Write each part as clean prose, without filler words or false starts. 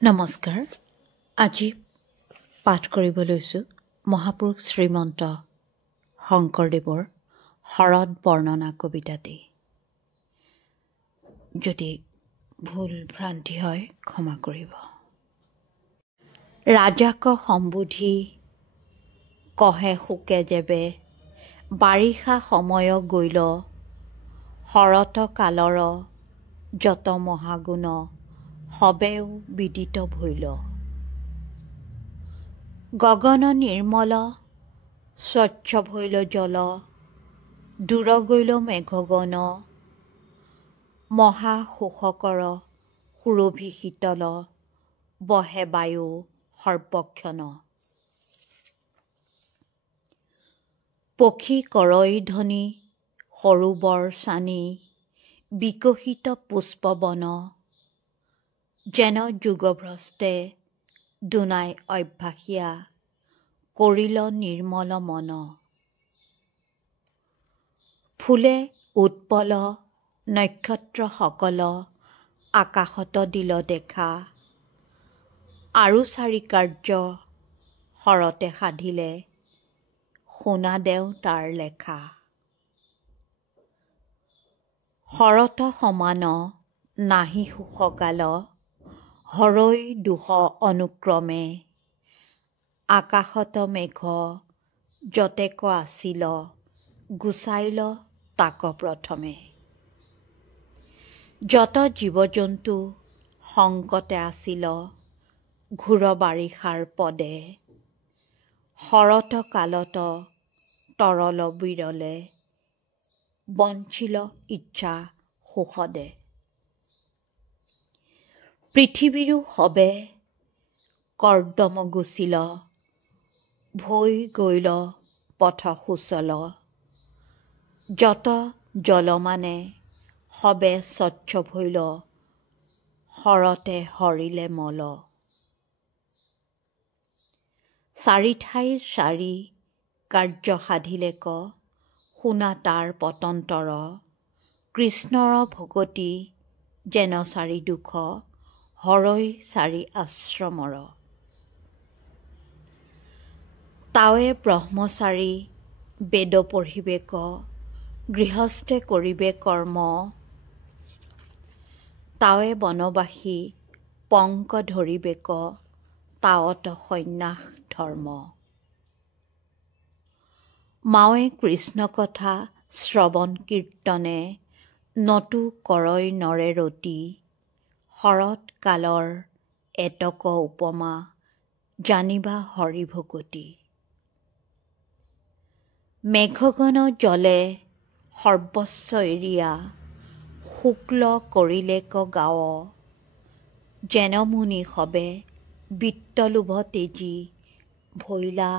নমস্কাৰ। আজি পাঠ কৰিব লৈছোঁ মহাপুৰুষ শ্ৰীমন্ত শংকৰদেৱৰ শৰৎ বৰ্ণনা কবিতাটি। যদি ভুল ভ্ৰান্তি হয় ক্ষমা কৰিব। ৰাজাক সম্বোধি কহে শোকে যেবে, বাৰিষা সময় গৈল, শৰৎ কালৰ যত মহাগুণ, সবেও বিদিত ভৈল। গগন নিৰ্মল স্বচ্ছ ভৈল জল, দূৰ গৈল মেঘগণ, মহা শোষকৰ সুৰভি শীতল, বহে বায়ু সৰ্বক্ষণ। পক্ষী কৰৈ ধ্বনি সৰোবৰ চানি, বিকশিত পুষ্পবন, যেন যুগভ্ৰষ্টে দুনাই অভ্যাসীয়া, কৰিল নিৰ্মল মন। ফুলে উৎপল নক্ষত্ৰ সকল, আকাশত দিল দেখা, আৰু চাৰি কাৰ্য শৰতে সাধিলে, শুনা দেও তাৰ লেখা। শৰৎ সমান নাহি সুখকাল, হৰৈ দুখ অনুক্ৰমে, আকাশত মেঘ যতেক আছিল, গুচাইল তাক প্ৰথমে। যত জীৱ জন্তু সংকটে আছিল, ঘোৰ বাৰিষাৰ পদে, শৰৎ কালত তৰল বিৰলে, বঞ্চিল ইচ্ছা সুখদে। পৃথিৱীৰো সবে কৰ্দম গুচিল, ভৈ গৈল পথ সুচল, যত জলমানে সবে স্বচ্ছ ভৈল, শৰতে হৰিলে মল। চাৰি ঠাইৰ চাৰি কাৰ্য সাধিলেক, শুনা তাৰ পতন্তৰ, কৃষ্ণৰ ভকতি যেন চাৰি দুখ, হৰৈ চাৰি আশ্ৰমৰ। তাৱে ব্ৰহ্মচাৰী বেদ পঢ়িবেক, গৃহস্থে কৰিবে কৰ্ম, তাৱে বনবাসী পংক ধৰিবেক, তাৱত সন্ন্যাস ধৰ্ম। মাৱে কৃষ্ণ কথা শ্ৰৱণ কীৰ্তনে, নতু কৰৈ ନରେ ৰতি, শৰৎ কালৰ এতক উপমা, জানিবা হৰি ভকতি। মেঘগণ জলে সৰ্বস্ব এৰিয়া, শুক্ল কৰিলেক গাৱ, যেন মুনি সবে বিত্তলোভ তেজি, ভৈলা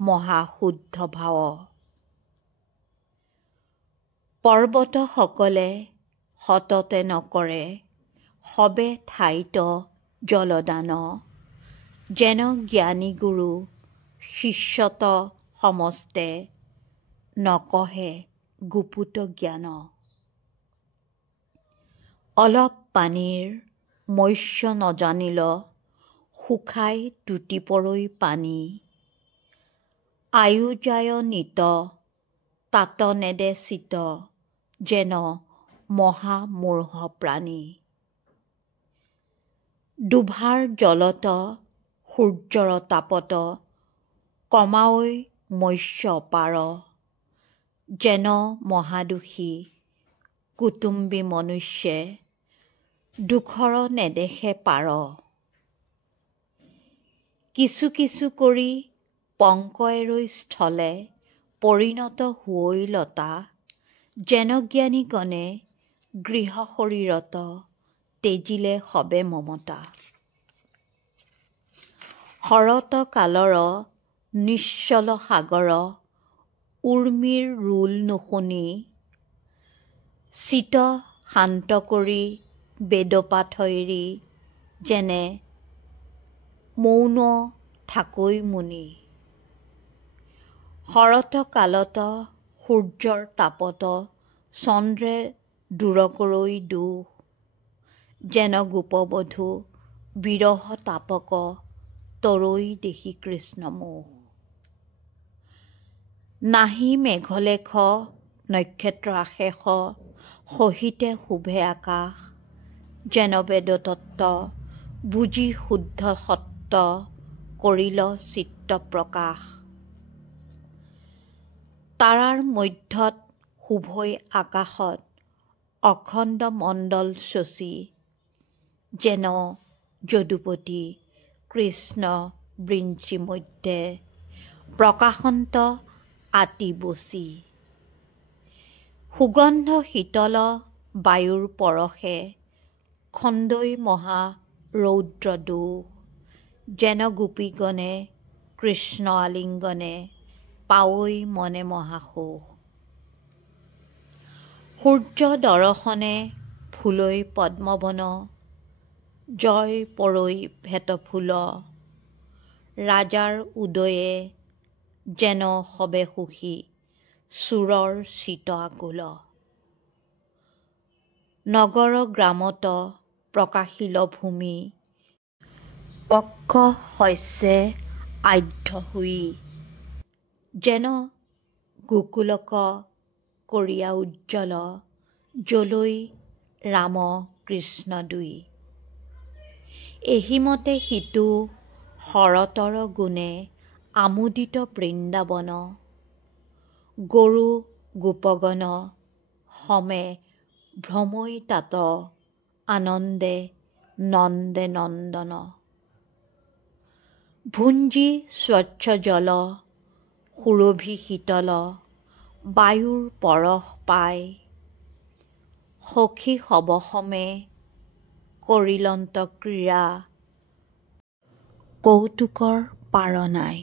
মহা শুদ্ধ ভাৱ। পৰ্বত সকলে সততে নকৰে, সবে ঠাইত জলদান, যেন জ্ঞানী গুৰু শিষ্যত সমস্তে, নকহে গুপুত জ্ঞান। অলপ পানীৰ মৎস্য নজানিল, শুকাই টুটিপৰৈ পানী, আয়ু যায় নিত তাত নেদে চিত, যেন মহা মূঢ় প্ৰাণী। দুভাৰ জলত সূৰ্যৰ তাপত, কমাঐ মৎস্য অপাৰ, যেন মহাদোষী কুটুম্বী মনুষ্যে, দুখৰ নেদেখে পাৰ। কিছু কিছু কৰি পংক এৰৈ স্থলে, পৰিণত হুৱৈ লতা, যেন জ্ঞানীগণে গৃহ শৰীৰত, তেজিলে সবে মমতা। শৰৎ কালৰ নিশ্চল সাগৰ, উৰ্মিৰ ৰোল নুশুনি, চিত শান্ত কৰি বেদপাঠ এৰি, যেনে মৌন থাকৈ মুনি। শৰৎ কালত সূৰ্যৰ তাপত, চন্দ্ৰে দূৰ কৰৈ দুখ, যেন গোপবধূ বিৰহ তাপক তৰৈ দেখি কৃষ্ণ মোহ। নাহি মেঘলেখ নক্ষত্ৰ আশেষ সহিতে শুভে আকাশ, যেন বেদতত্ত্ব বুজি শুদ্ধ সত্য কৰিল চিত্ত প্ৰকাশ। তাৰাৰ মধ্যত শুভৈ আকাশত অখণ্ড মণ্ডল শচী, যেন যদুপতি কৃষ্ণ বৃঞ্চি মধ্যে প্ৰকাশন্ত আতি বচি। সুগন্ধ শীতল বায়ুৰ পৰশে খন্দৈ মহা ৰৌদ্ৰ দোষ, যেন গোপীগণে কৃষ্ণ আলিংগনে পাৱৈ মনে মহাসুখ। সূৰ্য দৰ্শনে ফুলৈ পদ্মবন, জয় পৰৈ ভেট ফুল, ৰাজাৰ উদয়ে যেন সবে সুখী চুৰৰ চিত আকুল। নগৰ গ্ৰামত প্ৰকাশিল ভূমি, পক্ষ শস্যে আঢ্য হুই, যেন গোকুলক কৰিয়া উজ্জ্বল, যলৈ ৰাম কৃষ্ণ দুই। এহিমতে সিটো শৰতৰ গুণে আমোদিত বৃন্দাবন, গৰু গোপগণ সমে ভ্ৰমৈ তাত আনন্দে নন্দে নন্দন। ভুঞ্জি স্বচ্ছ জল সুৰভি শীতল, বায়ুৰ পৰশ পাই, সখী সবসমে কৰিলন্ত ক্ৰীড়া, কৌতুকৰ পাৰ নাই।